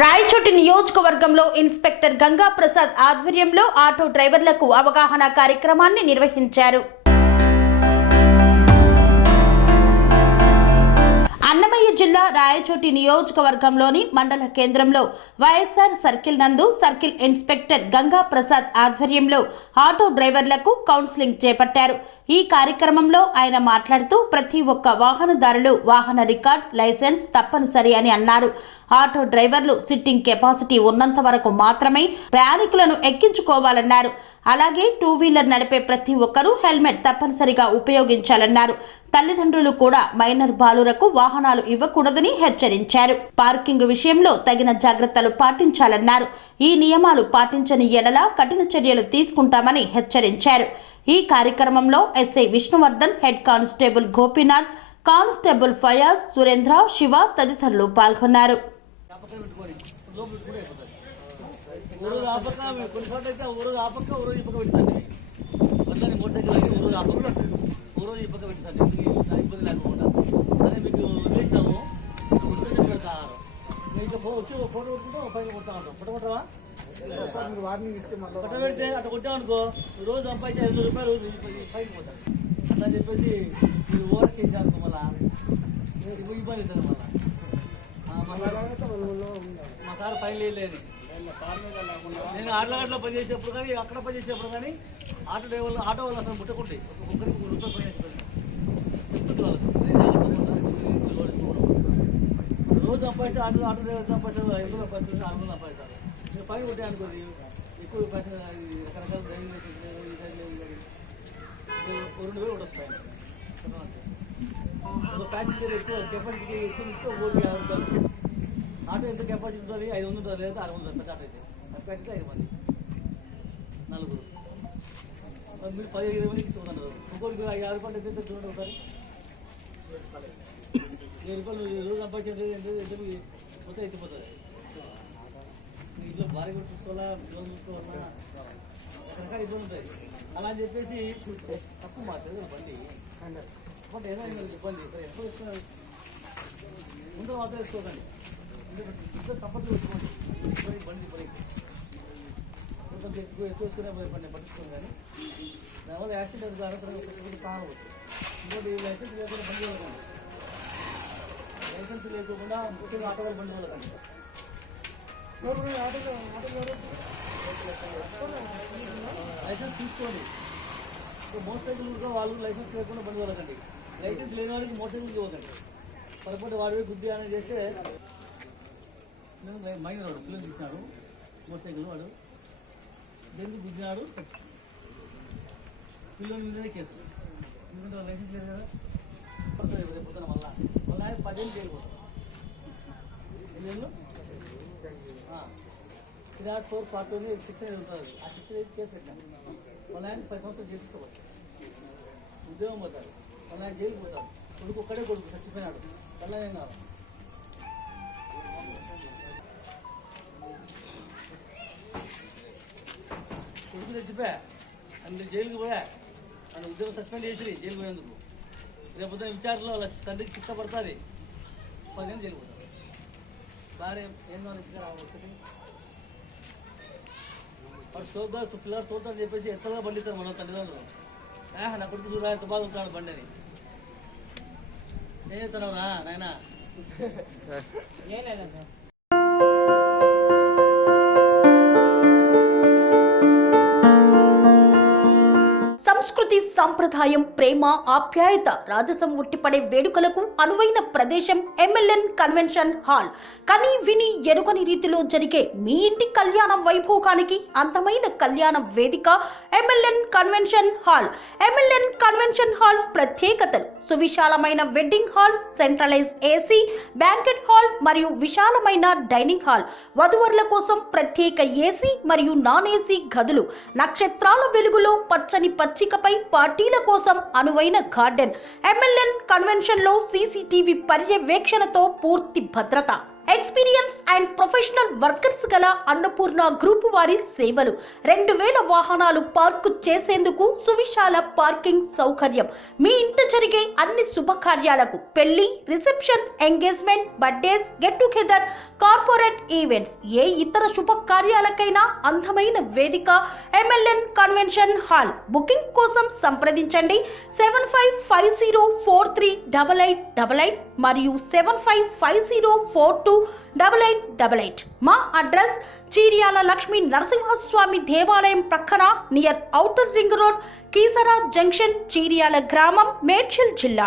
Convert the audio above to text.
రాయచోటి నియోజకవర్గంలో ఇన్స్పెక్టర్ గంగా ప్రసాద్ ఆధ్వర్యంలో ఆటో డ్రైవర్లకు అవగాహన కార్యక్రమాన్ని నిర్వహించారు. అన్నమయ్య జిల్లా రాయచోటి నియోజకవర్గంలోని మండల కేంద్రంలో వైఎస్ఆర్ సర్కిల్ నందు సర్కిల్ ఇన్స్పెక్టర్ గంగా ప్రసాద్ ఆధ్వర్యంలో ఆటో డ్రైవర్లకు కౌన్సిలింగ్ చేపట్టారు. ఈ కార్యక్రమంలో ఆయన మాట్లాడుతూ ప్రతి ఒక్క వాహనదారులు వాహన రికార్డ్, లైసెన్స్ తప్పనిసరి అని అన్నారు. ఆటో డ్రైవర్లు సిట్టింగ్ కెపాసిటీ ఉన్నంత వరకు మాత్రమే ప్రయాణికులను ఎక్కించుకోవాలన్నారు. అలాగే టూ వీలర్ నడిపే ప్రతి ఒక్కరూ హెల్మెట్ తప్పనిసరిగా ఉపయోగించాలన్నారు. తల్లిదండ్రులు కూడా మైనర్ బాలురకు వాహనాలు ఇవ్వకూడదని హెచ్చరించారు. పార్కింగ్ విషయంలో తగిన జాగ్రత్తలు పాటించాలన్నారు. ఈ నియమాలు పాటించని ఎడల కఠిన చర్యలు తీసుకుంటామని హెచ్చరించారు. ఈ కార్యక్రమంలో SI Vishnuvardhan, head constable Gopinath, constable Fayaz, Surendra, Shiva తదితరులు పాల్గొన్నారు. పెడితే అట్లా కొట్టామనుకో రోజు సంపాదించి 500 రూపాయలు ఫైన్ పోతారు. అట్లా చెప్పేసి మీరు ఓవర్ చేశారు. మళ్ళీ ఇబ్బంది అవుతుంది. మా సార్ ఫైన్ లేదు. నేను ఆర్లగడ్డలో పనిచేసేప్పుడు కానీ అక్కడ పనిచేసేప్పుడు కానీ ఆటో డ్రైవర్లు ఆటో వాళ్ళు అసలు ముట్టకుంటాయి. ఒక్కొక్కరికి 3 రూపాయలు ఫైన్ రోజు సంపాదిస్తే ఆటో డ్రైవర్ సంపాదిస్తారు 5 రూపాయలు 6 రూపాయలు సంపాదిస్తారు. మీరు ఫైన్ కొట్టే అనుకోండి ఎక్కువ పైసలు రకరకాల డ్రైవింగ్ 2,000 కూడా వస్తాయి. ఒక ప్యాసింజర్ ఎక్కువ కెపాసిటీకి ఎక్కువ ఇస్తే 50 రూపాయలు. ఆటో ఎంత కెపాసిటీ ఉంటుంది? 500 ఉంటుంది, లేదా 600 పెద్ద ఆటో అయితే. పెద్ద అయితే 5 మంది 4 మీరు 15-20 మందికి ఇస్తున్నారు. ఇంకోటి 50 రూపాయలు ఎంత చూడండి. ఒకసారి 1000 రూపాయలు రోజు సంపాదించేది మొత్తం ఎత్తిపోతుంది. ఇంట్లో భార్య కూడా చూసుకోవాలా, పిల్లలు చూసుకోవాలా, రకరకాల ఇబ్బంది ఉంటాయి. అలా అని చెప్పేసి తక్కువ మాట్లాడదు బండి బట్ ఏదో ఇబ్బంది ఎక్కువ వేసుకున్నారు. ముందు మాత్రం వేసుకోకండి. ఇంట్లో కంఫర్ట్గా పెట్టుకోండి. బండి కొంచెం ఎక్కువ వేసుకునే బండి పట్టించుకోండి. కానీ దానివల్ల యాక్సిడెంట్ అనవసరంగా కావచ్చు. ఇంకోటి లైసెన్స్ లేకుండా బండి వెళ్ళకండి. లైసెన్స్ లేకుండా ముఖ్యంగా ఆటో బండి వెళ్ళకండి. లైసెన్స్ తీసుకోండి. మోటార్ సైకిల్ కూడా వాళ్ళు లైసెన్స్ లేకుండా బండి వెళ్ళకండి. లైసెన్స్ లేని వాళ్ళకి మోటార్ సైకిల్ ఇవ్వకండి. పొరపాటు వాడి గుద్ది అనేది చేస్తే మైనర్ వాడు పిల్లలు తీసినాడు మోటార్ సైకిల్ వాడు దేనికి గుద్దినాడు పిల్లల మీదనే కేసు. ఎందుకంటే లైసెన్స్ లేదు కదా పడుతుంది. రేపు మళ్ళీ 10 ఏళ్ళు చేయకపోతాం. 8 ఏళ్ళు 304 పార్ట్ ఉంది. 6 ఉంటుంది. ఆ 6 డేస్ కేసు పెట్టాను. వాళ్ళ ఆయన 10 సంవత్సరాలు చేసుకోవచ్చు. ఉద్యోగం పోతాడు. వాళ్ళ ఆయన జైలు పోతాడు. కొడుకు ఒక్కడే కొడుకు చచ్చిపోయినాడు. వల్ల ఏం కావాలి? కొడుకు చచ్చిపోయా అని జైలుకి పోయా అని ఉద్యోగం సస్పెండ్ చేసి జైలు పోయేందుకు. రేపు పొద్దున విచారణలో వాళ్ళ తండ్రికి శిక్ష పడుతుంది. 10 ఏళ్ళు జైలు పోతాడు. భార్య ఏం కావాలి? వాడు షోగా పిల్లలు తోలుతాడని చెప్పేసి ఎచ్చలుగా బండిస్తారు మన తల్లిదండ్రులు. నా కొడుకు చూడ ఎంత బాగా ఉంటాడు బండి అని. ఏం చేస్తున్నావురా నాయనా? సంస్కృతి, సంప్రదాయం, ప్రేమ, ఆప్యాయత, రాజసం ఉట్టిపడే వేడుకలకు అనువైన ప్రదేశం ఎంఎల్ఎన్ కన్వెన్షన్ హాల్. కని విని ఎరుగని రీతిలో జరిగే మీ ఇంటి కళ్యాణ వైభోగానికి అందమైన కళ్యాణ వేదిక MLN convention hall. MLN convention hall ప్రత్యేకతలు: సువిశాలమైన wedding halls, centralize AC banquet hall మరియు విశాలమైన డైనింగ్ హాల్. వధువరుల కోసం ప్రత్యేక ఏసీ మరియు నాన్ ఏసీ గదులు. నక్షత్రాల వెలుగులో పచ్చని పచ్చికపై పార్టీల కోసం అనువైన గార్డెన్. ఎంఎల్ఎన్ కన్వెన్షన్ లో సీసీటీవీ పర్యవేక్షణతో పూర్తి భద్రత. ఎక్స్పీరియన్స్ అండ్ ప్రొఫెషనల్ వర్కర్స్ గల అన్నపూర్ణ గ్రూప్ వారి సేవలు 2000 వాహనాలు పార్కు చేసేందుకు సువిశాల పార్కింగ్ సౌకర్యం. మీ ఇంట జరిగే అన్ని శుభకార్యాలకు, పెళ్లి, reception, engagement, birthdays, get together, corporate events, ఏ ఇతర శుభకార్యాలకైనా అందమైన వేదిక MLN కన్వెన్షన్ హాల్. బుకింగ్ కోసం సంప్రదించండి 7550438888 మరియు 7550428888. మా అడ్రస్ చీర్యాల లక్ష్మీ నరసింహస్వామి దేవాలయం ప్రక్కన near outer ring road, Keesara junction, Cheeryal గ్రామం, మేడ్చల్ జిల్లా.